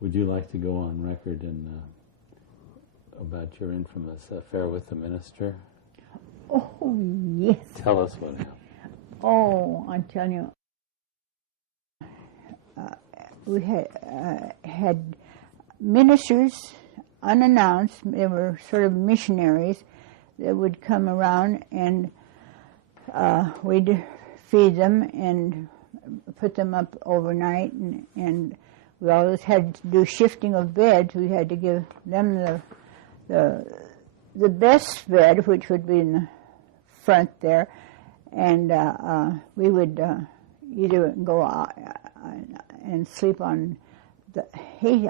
Would you like to go on record in about your infamous affair with the minister? Oh, yes. Tell us what happened. Oh, I'm telling you. We had ministers, unannounced. They were sort of missionaries that would come around, and we'd feed them and put them up overnight, and we always had to do shifting of beds. We had to give them the best bed, which would be in the front there, and we would either go out and sleep on the hay,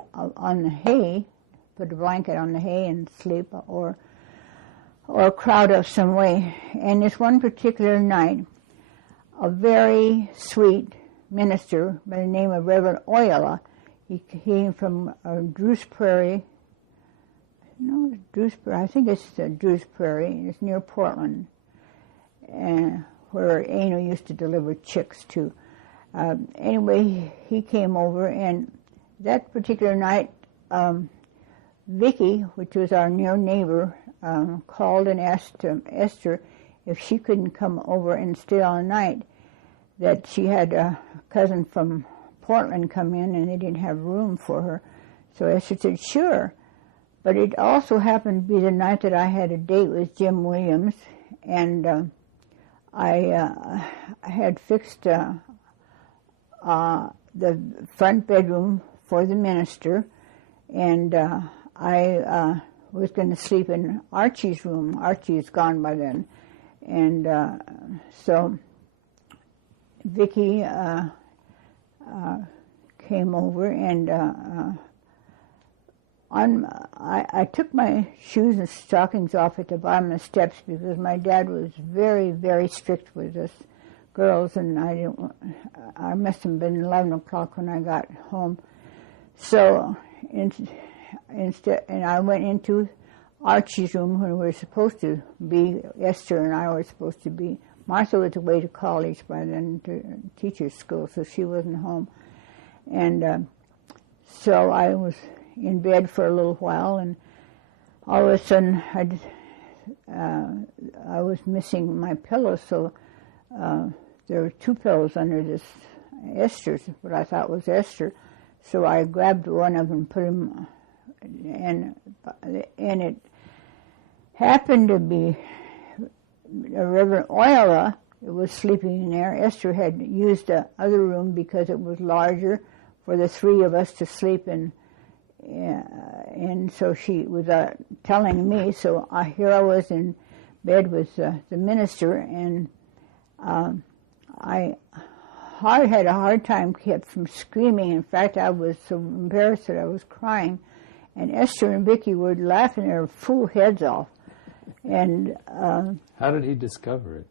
put a blanket on the hay and sleep, or crowd up some way. And this one particular night, a very sweet minister by the name of Reverend Oyala, he came from Druce Prairie. No, Druce Prairie. I think it's Druce Prairie. It's near Portland, where Ano used to deliver chicks to. Anyway, he came over, and that particular night, Vicky, which was our near neighbor, called and asked Esther if she couldn't come over and stay all night, that she had a cousin from Portland come in and they didn't have room for her. So Esther said, sure. But it also happened to be the night that I had a date with Jim Williams, and I had fixed the front bedroom for the minister, and I was going to sleep in Archie's room. Archie is gone by then. And so Vicky came over, and I took my shoes and stockings off at the bottom of the steps because my dad was very, very strict with us girls, and I must have been 11 o'clock when I got home. So instead, and I went into Archie's room when we were supposed to be. Esther and I were supposed to be. Martha was away to college by then, to teacher's school, so she wasn't home. And so I was in bed for a little while, and all of a sudden I was missing my pillow, so there were two pillows under this Esther's, what I thought was Esther. So I grabbed one of them and put him, and it happened to be Reverend Oyala was sleeping in there. Esther had used the other room because it was larger for the three of us to sleep in. And so she was telling me, so here I was in bed with the minister, and I had a hard time kept from screaming. In fact, I was so embarrassed that I was crying, and Esther and Vicky were laughing their full heads off. And how did he discover it?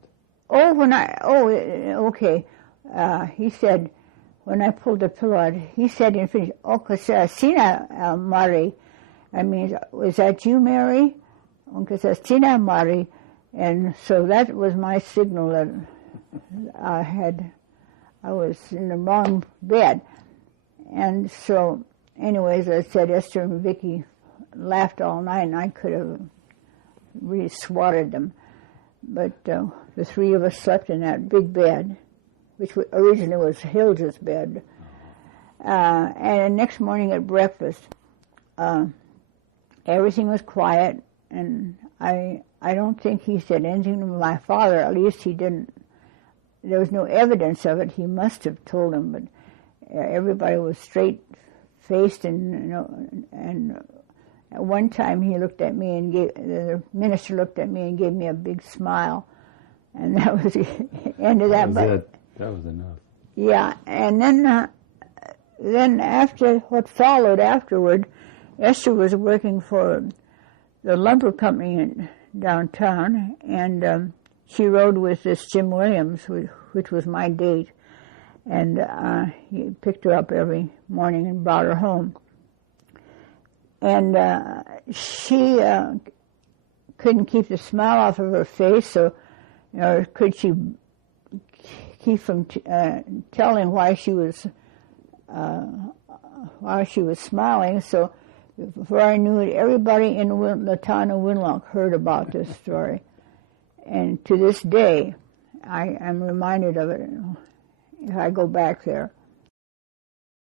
Okay. He said, when I pulled the pillow out, he said in Finnish, "Onko sinä Mari?" I mean, "Was that you, Mary?" "Onko sinä Mari?" And so that was my signal that I was in the wrong bed. And so, anyways, I said, Esther and Vicky laughed all night, and I could have really swatted them. But the three of us slept in that big bed, which originally was Hilda's bed. And the next morning at breakfast, everything was quiet, and I don't think he said anything to my father. At least he didn't. There was no evidence of it. He must have told him, but everybody was straight-faced, and at one time he looked at me and the minister looked at me and gave me a big smile, and that was the end of that. That was enough. Yeah, and then after what followed afterward, Esther was working for the lumber company in downtown, and she rode with this Jim Williams, which was my date, and he picked her up every morning and brought her home. And she couldn't keep the smile off of her face, so could she keep from telling why she was while she was smiling. So before I knew it, everybody in the town of Winlock heard about this story. And to this day, I am reminded of it if I go back there.